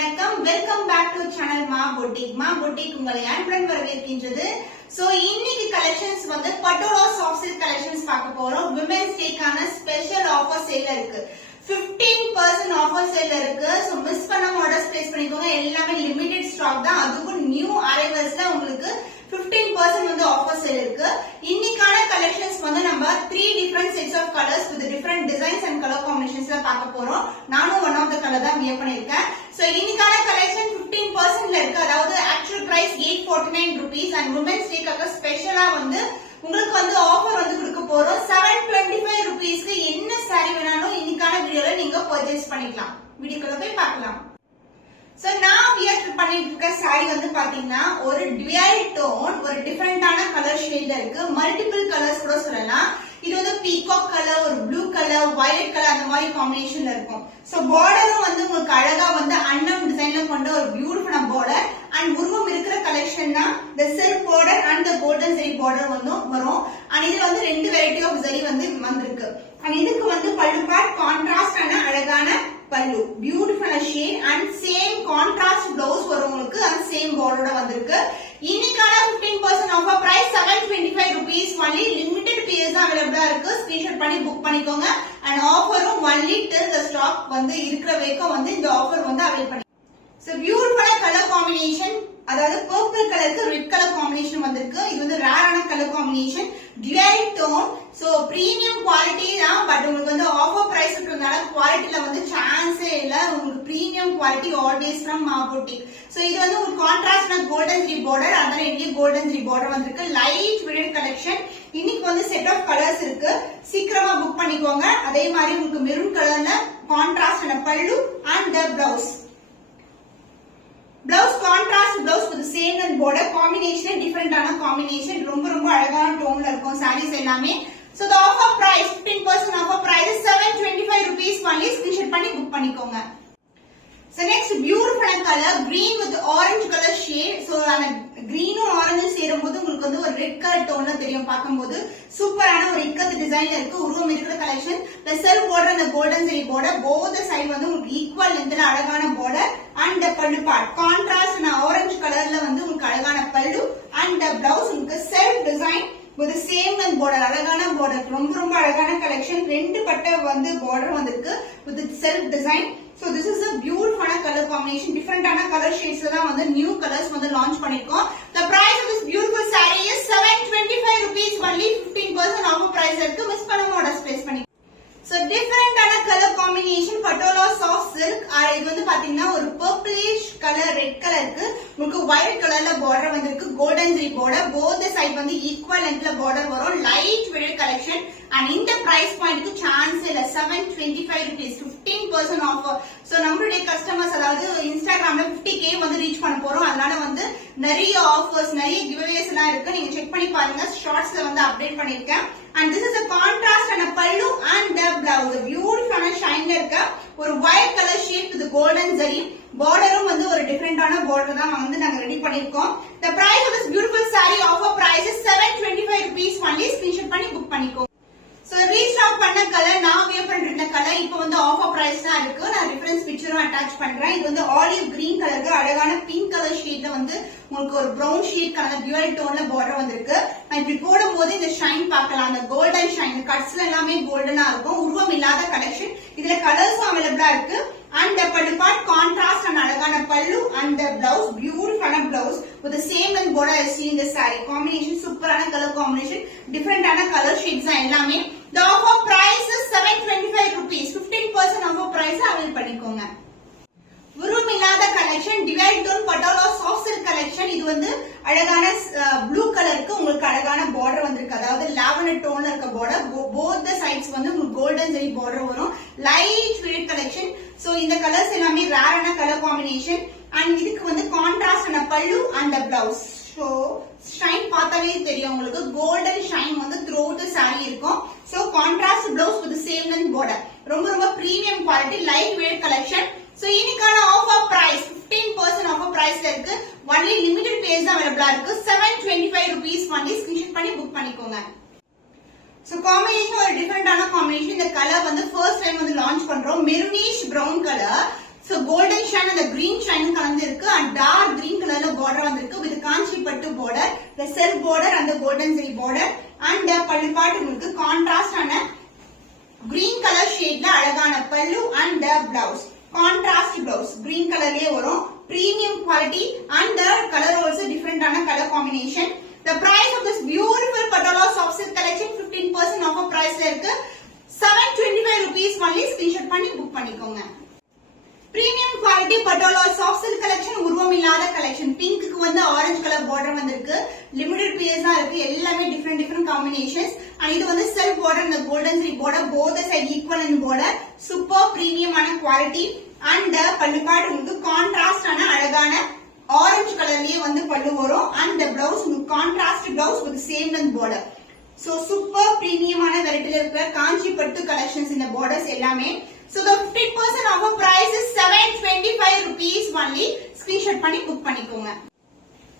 வணக்கம் welcome back to channel மா boutique உங்களை அன்புடன் வரவேற்கின்றது. சோ இன்னைக்கு கலெக்ஷன்ஸ் வந்து பட்டோலா சாஃப்ட் சில்க் கலெக்ஷன்ஸ் பார்க்க போறோம். விமென்ஸ் டேக்கான ஸ்பெஷல் ஆஃபர் சேல்ல இருக்கு. 15% ஆஃபர் சேல்ல இருக்கு. சோ மிஸ் பண்ணாம ஆர்டர்ஸ் பிளேஸ் பண்ணிக்கோங்க. எல்லாமே லிமிடெட் ஸ்டாக் தான். அதுவும் நியூ அரைவல்ஸ்ல உங்களுக்கு 15% வந்து ஆஃபர் சேல் இருக்கு. இன்னைக்கான கலெக்ஷன்ஸ் வந்து நம்ம 3 different sets of colours with different designs and colour காம்பினேஷன்ஸ்ல பார்க்க போறோம். நானும் ஒன் ஆஃப் த கலர் தான் வியர் பண்ணிருக்கேன். சோ இன்னைக்கான கலெக்ஷன் 15%ல இருக்கு. அதாவது actual price 849 rupees and women's டேக்காக ஸ்பெஷலா வந்து உங்களுக்கு வந்து ஆஃபர் வந்து கொடுக்க போறோம். 725 rupeesக்கு என்ன saree வேணாலும் இன்னைக்கான வீடியோல நீங்க பர்ச்சேஸ் பண்ணிக்கலாம். வீடியோக்குள்ள போய் பார்க்கலாம். சோ நான் வியர் பண்ணிட்டு இருக்க saree வந்து பாத்தீங்கன்னா ஒரு டுவல் டோன், ஒரு டிஃபரெண்டான கலர் ஷேட்ல இருக்கு. மல்டிபிள் கலர்ஸ் கூட சொல்லலாம். இது வந்து பீகாக் கலர், ஒரு ப்ளூ கலர், வயலட் கலர் அந்த மாதிரி காம்பினேஷன்ல இருக்கும். சோ பார்டரும் வந்து உங்களுக்கு அழகா வந்து அன்னம் டிசைன்ல கொண்ட ஒரு பியூட்டிஃபுல்லான பார்டர் அண்ட் உருவம் இருக்கிற கலெக்ஷன்னா the silk border and the golden zari border வந்து வரும். அண்ட் இது வந்து ரெண்டு வெரைட்டி ஆஃப் zari வந்து வந்திருக்கு. அண்ட் இதுக்கு வந்து பல்லு பார்ட் கான்ட்ராஸ்ட் ஆன அழகான pallu, beautiful shade and same contrast blouse வரும் உங்களுக்கு. அந்த சேம் பார்டரோட வந்திருக்கு. இன்னைக்கான 15% offer price 725 rupees only. Limited piece தான் அவைலபிளா இருக்கு. ஸ்கிரீன்ஷாட் பண்ணி புக் பண்ணிக்கோங்க. அண்ட் ஆஃபரும் only till the stock வந்து இருக்கிற வரைக்கும் வந்து இந்த ஆஃபர் வந்து அவைல் பண்ணி. சோ பியூட்டிஃபுல்லான கலர் காம்பினேஷன், அதாவது பர்பிள் கலருக்கு ரெட் கலர் காம்பினேஷன் வந்திருக்கு. இது வந்து ரேரான colour combination, dual tone. So premium quality தான். பட் உங்களுக்கு வந்து ஆஃபர் பிரைஸ் இருக்கிறதுனால குவாலிட்டில வந்து சான்ஸே இல்ல. உங்களுக்கு பிரீமியம் குவாலிட்டி ஆல்வேஸ் ஃப்ரம் மா பொட்டிக். சோ இது வந்து உங்களுக்கு கான்ட்ராஸ்ட்னா கோல்டன் ஜரி பார்டர், அதனால இங்கே கோல்டன் ஜரி பார்டர் வந்திருக்கு. Light weight collection. இன்னைக்கு வந்து செட் ஆஃப் கலர்ஸ் இருக்கு. சீக்கிரமா புக் பண்ணிக்கோங்க. அதே மாதிரி உங்களுக்கு மெரூன் கலர்ல கான்ட்ராஸ்ட் பல்லு and the blouse. Blouse contrast blouse with the same and border combination, different ஆன combination, ரொம்ப அழகான டோன்ல இருக்கும் sarees எல்லாமே. So the offer price 15% offer price is 725 rupees only. Screenshot பண்ணி புக் பண்ணிக்கோங்க. So next beautiful color green with orange color shade. So அந்த greenும் orange சேரும்போது உங்களுக்கு வந்து ஒரு ரெட் கலர் டோன்ல தெரியும். பாக்கும்போது சூப்பரான ஒரு இக்கத் டிசைன்ல இருக்கு. உருவம் இருக்கிற collection. The silk border and the golden zari border both the side வந்து உங்களுக்கு ஈக்குவல் லென்த்ல அழகான border and the பல்லு part contrast and orange கலர்ல வந்து உங்களுக்கு அழகான பல்லு and the blouse உங்களுக்கு self design with the same and border, அழகான border. ரொம்ப அழகான கலெக்ஷன். ரெண்டு பட்டை வந்து border வந்திருக்கு with the self design. So this is a beautiful color combination. Different color shades la வந்து new colors வந்து launch பண்ணிருக்கோம். The price of this beautiful saree is 725 rupees only. 15% offer price இருக்கு. Miss பண்ணாம order place பண்ணி. So different color combination patola soft silk. இது வந்து பாத்தீங்கன்னா ஒரு purplish color, red color இருக்கு. உங்களுக்கு white colorல border வந்திருக்கு. golden zari border. both the side வந்து equal lengthல border வரும். light weight collection. and இந்த price point க்கு chance இல்ல. 725 rupees 15% offer. So நம்மளுடைய customers அதாவது Instagramல 50k வந்து ரீச் பண்ண போறோம். அதனால வந்து நிறைய ஆஃபர்ஸ், நிறைய giveaways எல்லாம் இருக்கு. நீங்க செக் பண்ணி பாருங்க. ஷார்ட்ஸ்ல வந்து அப்டேட் பண்ணிருக்கேன். and this is a contrast and a pallu and the blouse. beautiful shine இருக்க ஒரு white color shade with golden zari borderம் வந்து ஒரு டிஃபரண்டான border தான் வந்து நாங்க ரெடி பண்ணிருக்கோம். the price of this beautiful saree offer price is 725 rupees only. screenshot பண்ணி book பண்ணிக்கோங்க. So restock பண்ண கலர் நான் வியர் பண்ணிருந்த கலர் இப்போ வந்து ஆஃபர் பிரைஸ் தான் இருக்கு. நான் ரெஃபரன்ஸ் பிக்சரும் அட்டாச் பண்றேன். இது வந்து ஆலிவ் கிரீன் கலருக்கு அழகான பிங்க் கலர் ஷேட்ல வந்து உங்களுக்கு ஒரு பிரவுன் ஷேட் கலர் டுவல் டோன்ல பார்டர் வந்திருக்கு. நான் இப்படி போடும்போது இந்த ஷைன் பார்க்கலாம். அந்த கோல்டன் ஷைன் கட்ஸ்ல எல்லாமே கோல்டனா இருக்கும். உருவம் இல்லாத கலெக்ஷன். இதுல கலர்ஸும் அவைலபிளா இருக்கு. and the pallu part contrast and அழகான பல்லு and the blouse beautiful blouse with the same and border as seen in the saree. combination சூப்பரான கலர் காம்பினேஷன், டிஃபரெண்டான கலர் ஷேட்ஸ் தான் எல்லாமே. the offer price is 725 rupees. 15% offer price avail பண்ணிக்கோங்க. உருவம் இல்லாத collection dual tone patola soft silk collection. இது வந்து அழகான blue கலருக்கு உங்களுக்கு அழகான பார்டர் வந்திருக்கு. அதாவது லாவெண்டர் டோன்ல இருக்க பார்டர். both the sides வந்து உங்களுக்கு கோல்டன் ஜரி பார்டர் வரும். Light weight collection. சோ இந்த கலர்ஸ் எல்லாமே ரேரான கலர் காம்பினேஷன். அண்ட் இதுக்கு வந்து கான்ட்ராஸ்ட் ஆன பல்லு அண்ட் பிளவுஸ். சோ ஷைன் பார்த்தாவே தெரியும் உங்களுக்கு. கோல்டன் ஷைன் வந்து throughout the saree இருக்கும். So contrast blouse with the same length border. ரொம்ப premium quality, light weight collection. So இன்னைக்கான ஆஃபர் பிரைஸ் 15% ஆஃபர் பிரைஸ்ல இருக்கு. only limited pairs தான் அவைலபிளா இருக்கு. 725 rupees only. ஸ்கிரீன்ஷாட் பண்ணி புக் பண்ணிக்கோங்க. சோ காம்பினேஷன் ஒரு டிஃபரெண்டான காம்பினேஷன். இந்த கலர் வந்து ஃபர்ஸ்ட் டைம் வந்து லான்ச் பண்றோம். Maroonish brown colour. So golden shine and the green shine கலந்து இருக்கு and dark green கலர்ல border வந்திருக்கு with காஞ்சி பட்டு border, the self border and the golden zari border and பல்லு பாட்டு உங்களுக்கு contrast ஆன green color shadeல அழகான பல்லு and the blouse. Contrast blouse green colorலயே வரும். Premium quality and the color also different ஆன color combination. The price of this beautiful Patola soft silk collection 15% offer priceல இருக்கு. 725 rupees only. Screenshot பண்ணி book பண்ணிக்கோங்க. Premium quality Patola soft silk collection உருவம் இல்லாத collection. Pink க்கு வந்து orange color border வந்திருக்கு. Limited pieces தான் இருக்கு. எல்லாமே different combinations. And இது வந்து self border and the golden zari border both the side equal in border. Super premium ஆன quality and பல்லு பாட்டு உங்களுக்கு contrast ஆன அழகான orange கலர்லயே வந்து பல்லு வரும் and the blouse உங்களுக்கு contrast blouse with same length border. So super premium ஆன வெரைட்டில இருக்கிற காஞ்சி பட்டு collections இந்த borders எல்லாமே. So the 15% offer price is 725 rupees only. Screenshot பண்ணி book பண்ணிக்கோங்க.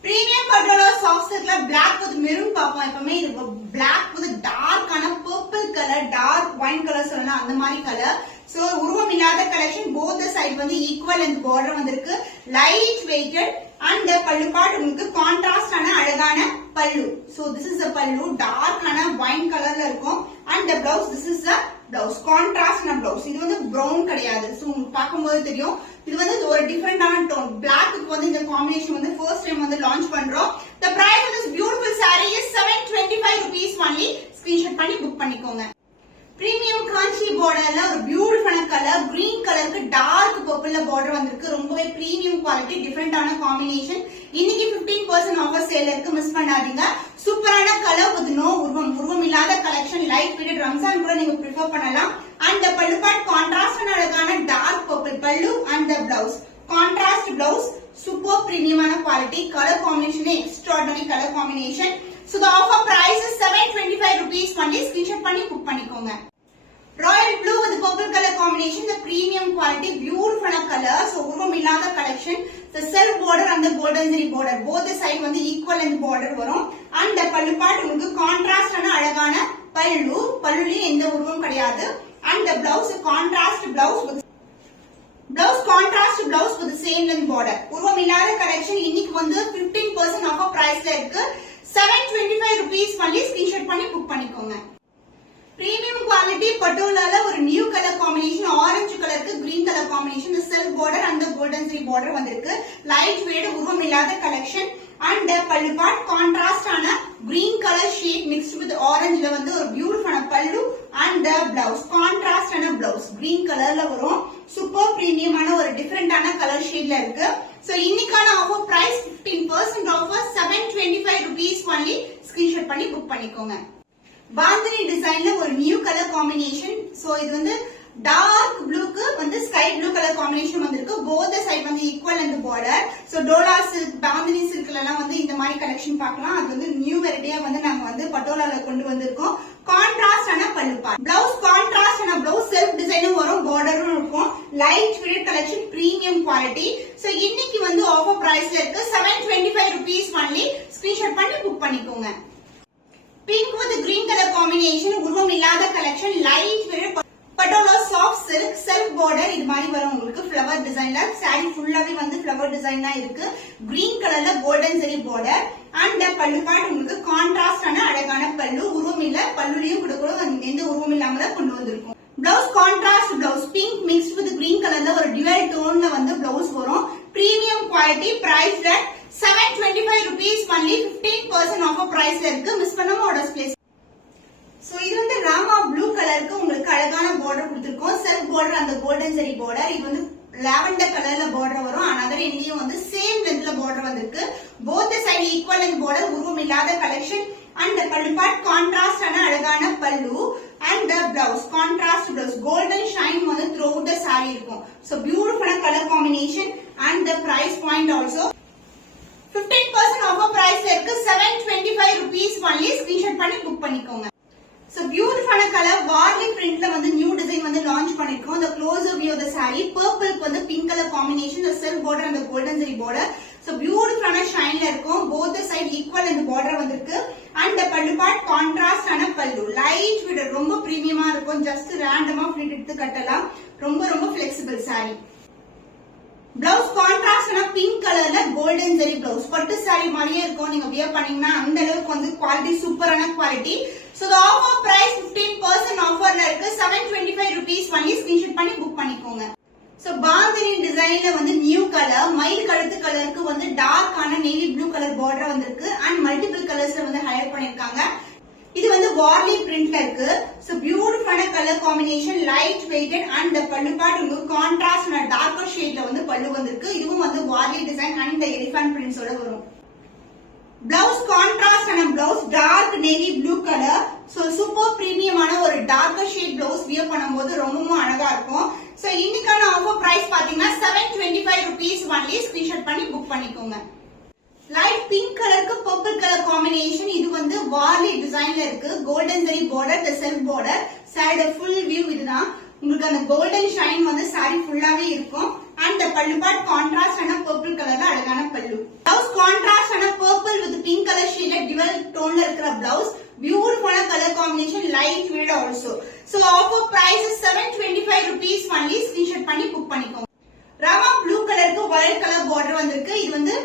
Premium Patola soft silkல black with maroon பாப்போம். எப்பவுமே இது black with dark ஆன purple color, dark wine color சொல்லலாம் அந்த மாதிரி color. So உருவம் இல்லாத collection both the side வந்து equal and border வந்திருக்கு. Light weighted and பல்லு பாட்டு உங்களுக்கு contrast ஆன அழகான பல்லு. So this is the pallu, dark ஆன wine colorல இருக்கும் and the blouse this is the blouse, contrast ஆன blouse. இது வந்து brown கிடையாது. So உங்களுக்கு பாக்கும்போது தெரியும் இது வந்து ஒரு different ஆன tone. Black க்கு வந்து இந்த combination வந்து first time வந்து launch பண்றோம். The price of this beautiful saree is 725 rupees only. Screenshot பண்ணி book பண்ணிக்கோங்க. Premium காஞ்சி borderல ஒரு பியூட்டிஃபுல்லான கலர் கிரீன் கலருக்கு டார்க் பர்பிள்ல border வந்திருக்கு. ரொம்பவே பிரீமியம் குவாலிட்டி டிஃபரெண்ட் ஆன காம்பினேஷன். இன்னைக்கு 15% ஆஃபர் சேல் இருக்கு, மிஸ் பண்ணாதீங்க. சூப்பரான கலர் with no உருவம் இல்லாத கலெக்ஷன் லைட் வெயிட் ரம்ஜான் கூட நீங்க பிரிஃபர் பண்ணலாம். And the pallu part contrast அழகான dark purple pallu and the blouse contrast blouse super premium ஆன quality colour combination extraordinary colour combination. So the offer price is 725 rupees only. Screenshot பண்ணி book பண்ணிக்கோங்க. Royal blue with purple color combination, the premium quality, beautiful color. So உருவம் இல்லாத collection. The self border and the golden zari border both the side வந்து equal and border வரும். And the pallu part உங்களுக்கு contrast ஆன அழகான பல்லு, பல்லுலயே எந்த உருவம் கிடையாது. And the blouse contrast blouse with the same length border. உருவம் இல்லாத collection இன்னைக்கு வந்து 15% offer priceல இருக்கு. 725 rupees only. Screenshot பண்ணி book பண்ணிக்கோங்க. Premium quality Patolaல ஒரு new color combination, orange கலருக்கு green color combination, the self border and the golden zari border வந்திருக்கு. Light weight உருவம் இல்லாத collection and பல்லு பார்ட் contrast ஆன green color shade mixed with orange ல வந்து ஒரு beautiful பல்லு and blouse contrast ஆன blouse green colorல வரும். super premium ஆன ஒரு different ஆன color shadeல இருக்கு. So இன்னைக்கான offer price 15% offer 725 rupees only. Screenshot பண்ணி book பண்ணிக்கோங்க. பாந்தினி டிசைன்ல ஒரு நியூ கலர் காம்பினேஷன். சோ இது வந்து டார்க் ப்ளூக்கு வந்து ஸ்கை ப்ளூ கலர் காம்பினேஷன் வந்திருக்கு. போத் சைடு வந்து ஈக்குவல் அந்த border. So Dola silk bandhani சில்க்ல எல்லாம் வந்து இந்த மாதிரி கலெக்ஷன் பார்க்கலாம். அது வந்து நியூ வெரைட்டியா வந்து நாங்க வந்து பட்டோலால கொண்டு வந்திருக்கோம். கான்ட்ராஸ்ட் ஆன பல்லு பார்ட், பிளவுஸ் கான்ட்ராஸ்ட் ஆன பிளவுஸ், செல்ஃப் டிசைனும் வரும், பார்டரும் இருக்கும். Light weight collection, premium quality. So இன்னைக்கு வந்து ஆஃபர் பிரைஸ்ல இருக்கு 725 rupees only. ஸ்கிரீன்ஷாட் பண்ணி புக் பண்ணிக்கோங்க. Pink with green color combination, உருவம் இல்லாத collection, light weight Patola soft silk, self border இது மாதிரி வரும் உங்களுக்கு flower designல. saree ஃபுல்லாவே வந்து flower design தான் இருக்கு. green colorல golden zari border and பல்லு பார்ட் உங்களுக்கு contrast ஆன அழகான பல்லு, உருவம் இல்ல, பல்லுலயும் கூட எந்த உருவம் இல்லாம தான் கொண்டு வந்திருக்கும். blouse contrast blouse, pink mixed with green colorல ஒரு dual toneல வந்து blouse வரும். premium quality, price at 725 rupees only. 15% offer priceல இருக்கு, மிஸ் பண்ணாம ஆர்டர்ஸ் பிளேஸ். சோ இது வந்து ராமா ப்ளூ கலருக்கு உங்களுக்கு அழகான border கொடுத்திருக்கோம். செல்ஃப் border அந்த golden zari border. இது வந்து லாவெண்டர் கலர்ல border வரும். another எண்ணியும் வந்து சேம் லென்த்ல border வந்திருக்கு. both side equal and border, உருவம் இல்லாத collection and பல்லு பார்ட் கான்ட்ராஸ்ட் ஆன அழகான பல்லு and the blouse contrast blouse, golden shine வந்து throughout the saree இருக்கும். so beautiful color combination and the price point also 15% offer price இருக்கு. 725 rupees only. screenshot பண்ணி book பண்ணிக்கோங்க. So beautiful color warli printல வந்து new design வந்து launch பண்ணிருக்கோம். the closer view of the saree, purple வந்து pink color combination, the silk border and the golden zari border. so beautiful shineல இருக்கும். both the side equal and border வந்திருக்கு. and the pallu part contrast ஆன பல்லு, light weight, ரொம்ப பிரீமியமா இருக்கும். just randomஆ fit எடுத்து கட்டலாம். ரொம்ப flexible saree. பிளவுஸ் கான்ட்ராஸ்டான பிங்க் கலர்ல கோல்டன் ஜெரி பிளவுஸ். பட்டு சாரி மாதிரியே இருக்கும். நீங்க வியர் பண்ணீங்கன்னா அந்த அளவுக்கு வந்து குவாலிட்டி சூப்பரான quality. So the offer price 15% ஆஃபர்ல இருக்கு. 725 rupees only. ஸ்கிரீன்ஷாட் பண்ணி புக் பண்ணிக்கோங்க. சோ பாந்தினி டிசைன்ல வந்து நியூ கலர் மயில் கழுத்து கலருக்கு வந்து டார்க்கான நேவி ப்ளூ கலர் பார்டர் வந்திருக்கு அண்ட் மல்டிபிள் கலர்ஸ்ல வந்து ஹைலைட் பண்ணிருக்காங்க. இது வந்து வார்லி பிரிண்ட்ல இருக்கு. சோ பியூட்டிஃபுல்லான colour combination, light weighted and the pallu part உங்களுக்கு கான்ட்ராஸ்ட் டார்க்கர் ஷேட்ல வந்து பல்லு வந்திருக்கு. இதுவும் வந்து வார்லி டிசைன் அண்ட் எலிஃபண்ட் பிரிண்ட்ஸோட வரும். பிளவுஸ் கான்ட்ராஸ்ட் ஆன blouse dark navy blue colour. So super பிரீமியமான ஒரு டார்க்கர் ஷேட் பிளவுஸ் வியர் பண்ணும்போது ரொம்பவும் அழகா இருக்கும். சோ இன்னைக்கான ஆஃபர் பிரைஸ் பாத்தீங்கன்னா 725 rupees only. ஸ்கிரீன்ஷாட் பண்ணி புக் பண்ணிக்கோங்க. லைட் பிங்க் கலருக்கு பர்பிள் கலர் காம்பினேஷன். இது வந்து வார்லி டிசைன்ல இருக்கு. Golden zari border, the self border. சாரியோட ஃபுல் வியூ இதுதான். உங்களுக்கு அந்த கோல்டன் ஷைன் வந்து சாரி ஃபுல்லாவே இருக்கும். அண்ட் பல்லு பார்ட் கான்ட்ராஸ்ட் ஆன பர்பிள் கலர்ல அழகான பல்லு. பிளவுஸ் கான்ட்ராஸ்ட் ஆன பர்பிள் வித் பிங்க் கலர் ஷேட்ல டிவல் டோன்ல இருக்கிற பிளவுஸ். பியூட்டிஃபுல்லான colour combination, light weight also. So offer price 725 rupees only. Screenshot பண்ணி புக் பண்ணிக்கோங்க. ராமா ப்ளூ கலருக்கு வயலட் கலர் பார்டர் வந்திருக்கு. இது வந்து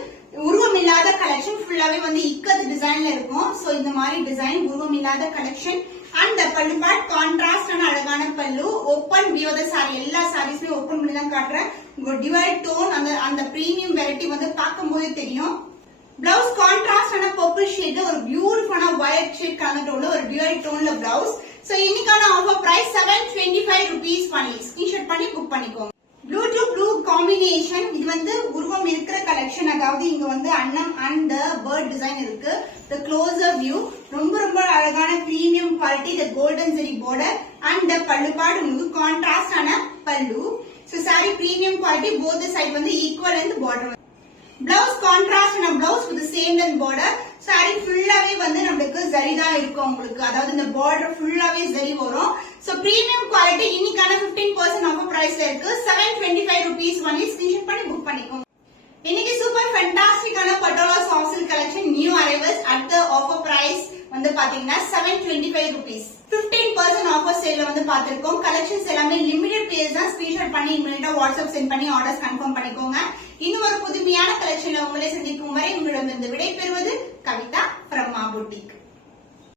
உருவம் இல்லாத கலெக்ஷன். ஃபுல்லாவே வந்து இக்கத் டிசைன்ல இருக்கும். சோ இந்த மாதிரி டிசைன் உருவம் இல்லாத collection. And pallu part contrast ஆன அழகான pallu. Open view the sari. எல்லா சாரீஸ்மே ஓப்பன் பண்ணி தான் காட்டுறேன். உங்க டிவைட் டோன் அந்த பிரீமியம் வெரைட்டி வந்து பார்க்கும்போதே தெரியும். பிளவுஸ் கான்ட்ராஸ்ட் ஆன பர்பிள் ஷேட் ஒரு பியூட்டிஃபுல்லான வயலட் ஷேட் கலர் டோன்ல ஒரு டிவைட் டோன்ல பிளவுஸ். சோ இன்னைக்கான offer price 725 rupees only. Screenshot பண்ணி புக் பண்ணிக்கோங்க. Blue to blue combination. இது வந்து உருவம் இருக்கிற கலெக்ஷன். அதாவது இங்க வந்து அன்னம் அண்ட் பேர்ட் டிசைன் இருக்கு. தி க்ளோசர் வியூ ரொம்ப ரொம்ப அழகான premium quality. The golden zari border and pallu part உங்களுக்கு கான்ட்ராஸ்ட் ஆன pallu. So sari premium quality. Both side வந்து equal and border. Blouse contrast ஆன blouse with same length border. Sari ஃபுல்லாவே வந்து நமக்கு ஜரி தான் இருக்கும் உங்களுக்கு. அதாவது இந்த பார்டர் ஃபுல்லாவே ஜரி வரும். So premium quality. இன்னைக்கான 15% ஆஃபர் பிரைஸ்ல இருக்கு. 725 rupees only. ஸ்கிரீன்ஷாட் பண்ணி புக் பண்ணிக்கோங்க. இன்னைக்கு சூப்பர் ஃபேண்டாஸ்டிக்கான patola soft silk collection new arrivals at the offer price வந்து பாத்தீங்கன்னா 725 rupees. 15% ஆஃபர் சேல்ல வந்து பாத்திருக்கோம். கலெக்ஷன்ஸ் எல்லாமே லிமிடெட் பீஸ் தான். ஸ்கிரீன்ஷாட் பண்ணி இமிடியேட்டா வாட்ஸ்அப் சென்ட் பண்ணி ஆர்டர்ஸ் கன்ஃபார்ம் பண்ணிக்கோங்க. இன்னும் ஒரு புதுமையான கலெக்ஷன்ல உங்களை சந்திக்கும் வரை உங்களிடம் விடை பெறுவது கவிதா from Ma Boutique.